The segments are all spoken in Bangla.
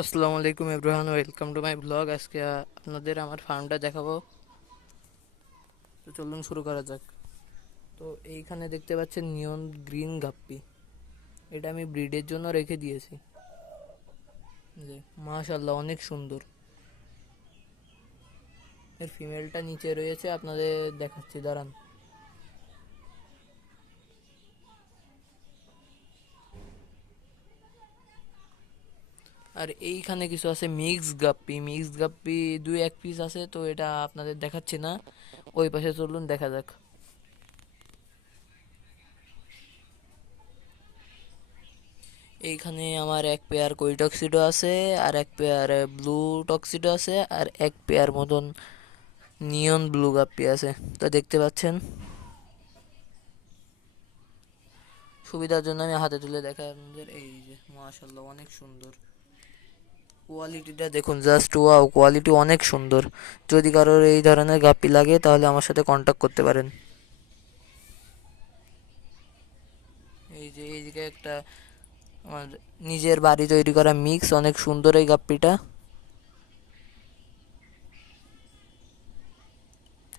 আসসালামু আলাইকুম everyone, welcome to my blog. আজকে আপনাদের আমার ফার্মটা দেখাবো। তো চলুন শুরু করা যাক। তো এইখানে দেখতে পাচ্ছেন নিয়ন গ্রিন গাপ্পি। এটা আমি ব্রিডের জন্য রেখে দিয়েছি। যে মাশাআল্লাহ অনেক সুন্দর। এর ফিমেলটা নিচে রয়েছে, আপনাদের দেখাচ্ছি, দাঁড়ান। আর এইখানে কিছু আছে মিক্স গাপ্পি দুই এক পিস আছে, তো এটা আপনাদের দেখাচ্ছি না। ওই পাশে চলুন দেখা যাক। এইখানে আমার এক পেয়ার কই টক্সিডো আছে, আর এক পেয়ার ব্লু টক্সিডো আছে, আর এক পেয়ার মতন নিয়ন ব্লু গাপ্পি আছে। তো দেখতে পাচ্ছেন, সুবিধার জন্য আমি হাতে তুলে দেখাই আপনাদের। এই যে মাশাআল্লাহ অনেক সুন্দর কোয়ালিটিটা দেখুন, জাস্ট ওয়াও, কোয়ালিটি অনেক সুন্দর। যদি কারোর এই ধরনের গাপ্পি লাগে তাহলে আমার সাথে কন্ট্যাক্ট করতে পারেন। এই যে এইদিকে একটা আমার নিজের বাড়ি তৈরি করা মিক্স, অনেক সুন্দর এই গাপ্পিটা।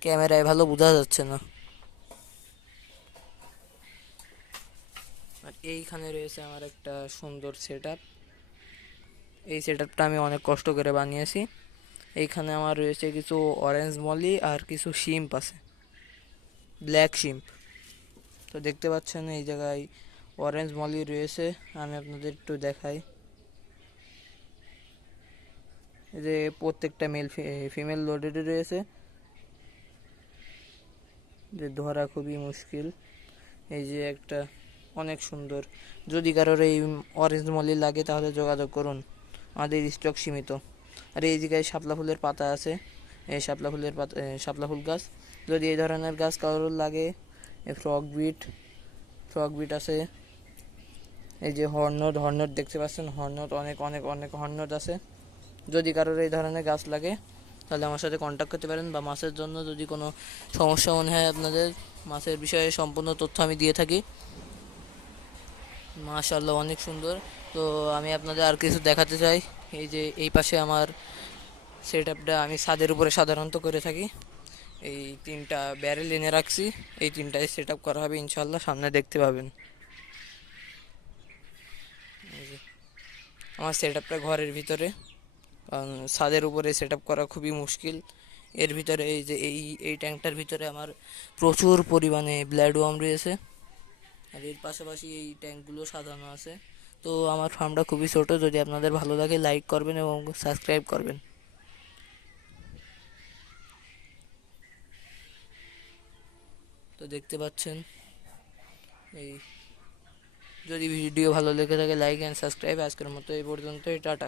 ক্যামেরায় ভালো বোঝা যাচ্ছে না। আর এইখানে রয়েছে আমার একটা সুন্দর সেট আপ। এই সেট আপটা আমি অনেক কষ্ট করে বানিয়েছি। এইখানে আমার রয়েছে কিছু অরেঞ্জ মলি আর কিছু শিম্প আছে, ব্ল্যাক শিম্প। তো দেখতে পাচ্ছেন এই জায়গায় অরেঞ্জ মলি রয়েছে। আমি আপনাদের একটু দেখাই। এই যে প্রত্যেকটা মেল ফিমেল লোডেড রয়েছে, যে ধরা খুবই মুশকিল। এই যে একটা অনেক সুন্দর। যদি কারোর এই অরেঞ্জ মলি লাগে তাহলে যোগাযোগ করুন, আমাদের স্টক সীমিত। আর এই জায়গায় শাপলা ফুলের পাতা আছে, এই শাপলা ফুলের পাতা, শাপলা ফুল গাছ। যদি এই ধরনের গাছ কারোর লাগে, ফ্রগ বিট আছে। এই যে হর্নট দেখতে পাচ্ছেন, হর্নট অনেক অনেক অনেক হর্নট আছে। যদি কারোর এই ধরনের গাছ লাগে তাহলে আমার সাথে কন্ট্যাক্ট করতে পারেন। বা মাছের জন্য যদি কোনো সমস্যা মনে হয় আপনাদের, মাছের বিষয়ে সম্পূর্ণ তথ্য আমি দিয়ে থাকি। মাশাআল্লাহ অনেক সুন্দর। তো আমি আপনাদের আর কিছু দেখাতে চাই। এই যে এই পাশে আমার সেট আপটা আমি ছাদের উপরে সাধারণত করে থাকি। এই তিনটা ব্যারেল এনে রাখছি, এই তিনটায় সেট আপ করা হবে ইনশাল্লাহ, সামনে দেখতে পাবেন। এই যে আমার সেট আপটা ঘরের ভিতরে, কারণ ছাদের উপরে সেট আপ করা খুবই মুশকিল। এর ভিতরে এই যে এই ট্যাঙ্কটার ভিতরে আমার প্রচুর পরিমাণে ব্লাড ওয়ার্ম রয়েছে। আর এর পাশাপাশি এই ট্যাঙ্কগুলো সাজানো আছে। তো আমার ফার্মটা খুবই ছোট। যদি আপনাদের ভালো লাগে লাইক করবেন এবং সাবস্ক্রাইব করবেন। তো দেখতে পাচ্ছেন এই, যদি ভিডিও ভালো লেগে থাকে লাইক অ্যান্ড সাবস্ক্রাইব। আজকের মতো এই পর্যন্তই, টাটা।